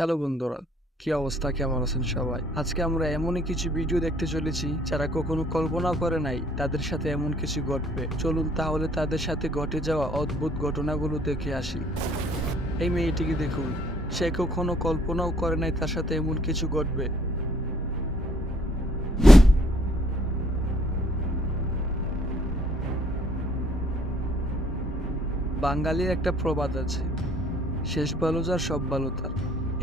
Hello বন্ধুরা, কি অবস্থা, কেমন আছেন সবাই? আজকে আমরা এমনই কিছু ভিডিও দেখতে চলেছি যারা কখনো কল্পনাও করে নাই তাদের সাথে এমন কিছু ঘটবে। চলুন তাহলে তাদের সাথে ঘটে যাওয়া অদ্ভুত ঘটনাগুলো দেখে আসি। এই মেয়েটিকে দেখুন, সে কখনো কল্পনাও করে নাই তার সাথে এমন কিছু ঘটবে। বাঙালির একটা প্রবাদ আছে, শেষ ভালো যার সব ভালো তার।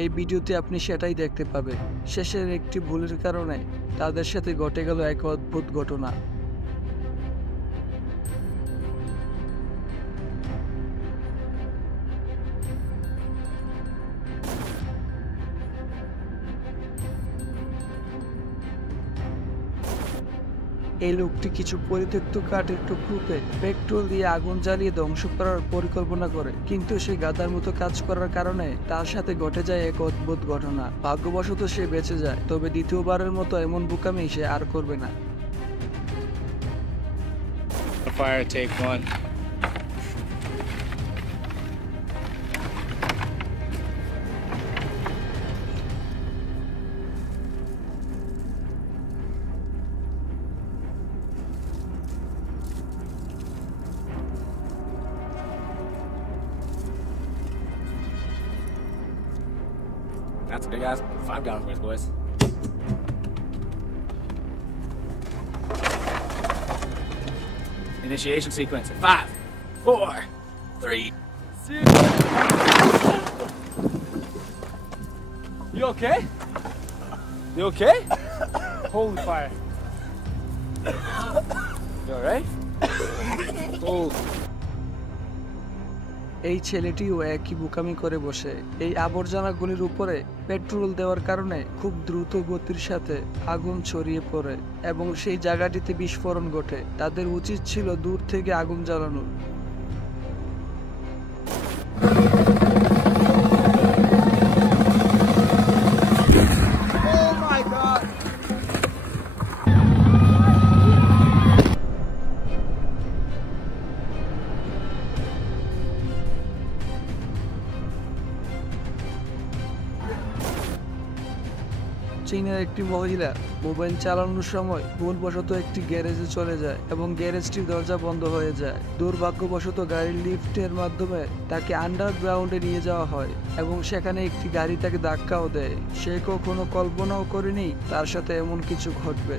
এই ভিডিওতে আপনি সেটাই দেখতে পাবেন। শেষের একটি ভুলের কারণে তাদের সাথে ঘটে গেল এক অদ্ভুত ঘটনা। এই লোকটি কিছু পরিত্যক্ত কাঠের টুকরোকে পেট্রোল দিয়ে আগুন জ্বালিয়ে ধ্বংস করার পরিকল্পনা করে, কিন্তু সে গাধার মতো কাজ করার কারণে তার সাথে ঘটে যায় এক অদ্ভুত ঘটনা। ভাগ্যবশত সে বেঁচে যায়, তবে দ্বিতীয়বারের মতো এমন বোকামি সে আর করবে না। Fire, take one. That's a big ass 5 gallons worth, boys. Initiation sequence. 5, 4, 3, 2. You okay? You okay? Holy fire. You alright? Oh. এই ছেলেটিও একই বোকামি করে বসে। এই আবর্জনাগুলির উপরে পেট্রোল দেওয়ার কারণে খুব দ্রুত গতির সাথে আগুন ছড়িয়ে পড়ে এবং সেই জায়গাটিতে বিস্ফোরণ ঘটে। তাদের উচিত ছিল দূর থেকে আগুন জ্বালানো। চীনের একটি মহিলা মোবাইল চালানোর সময় ভুলবশত একটি গ্যারেজে চলে যায় এবং গ্যারেজটির দরজা বন্ধ হয়ে যায়। দুর্ভাগ্যবশত গাড়ির লিফটের মাধ্যমে তাকে আন্ডারগ্রাউন্ডে নিয়ে যাওয়া হয় এবং সেখানে একটি গাড়ি তাকে ধাক্কাও দেয়। সে কখনো কল্পনাও করেনি তার সাথে এমন কিছু ঘটবে।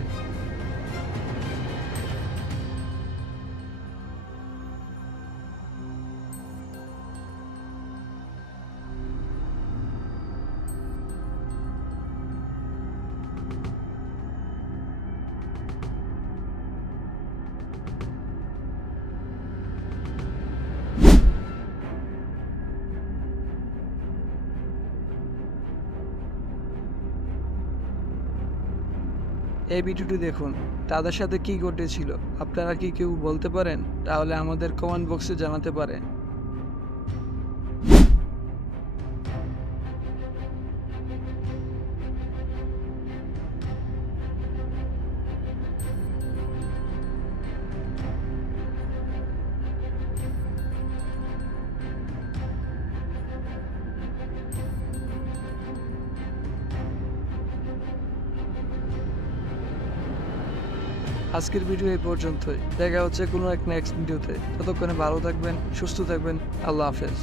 এই ভিডিওটি দেখুন, তাদের সাথে কি ঘটেছিল আপনারা কি কেউ বলতে পারেন? তাহলে আমাদের কমেন্ট বক্সে জানাতে পারেন। আজকের ভিডিও এই পর্যন্তই। দেখা হচ্ছে কোনো এক নেক্সট ভিডিওতে। ততক্ষণে ভালো থাকবেন, সুস্থ থাকবেন। আল্লাহ হাফেজ।